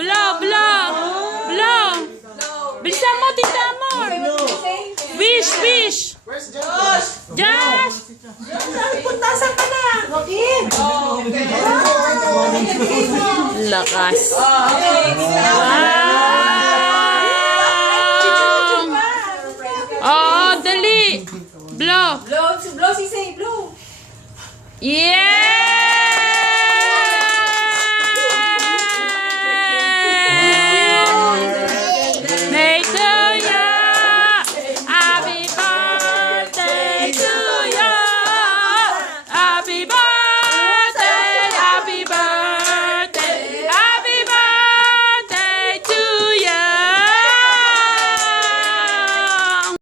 Blow, blow. Blow. Bilisan mo, Tita Amor. Wish, wish. Where's Josh? Josh. Puntasan ka na. Joaquin. Lakas. Wow. Oh, dali. Blow. Blow, blow, sisay, blow. Yeah.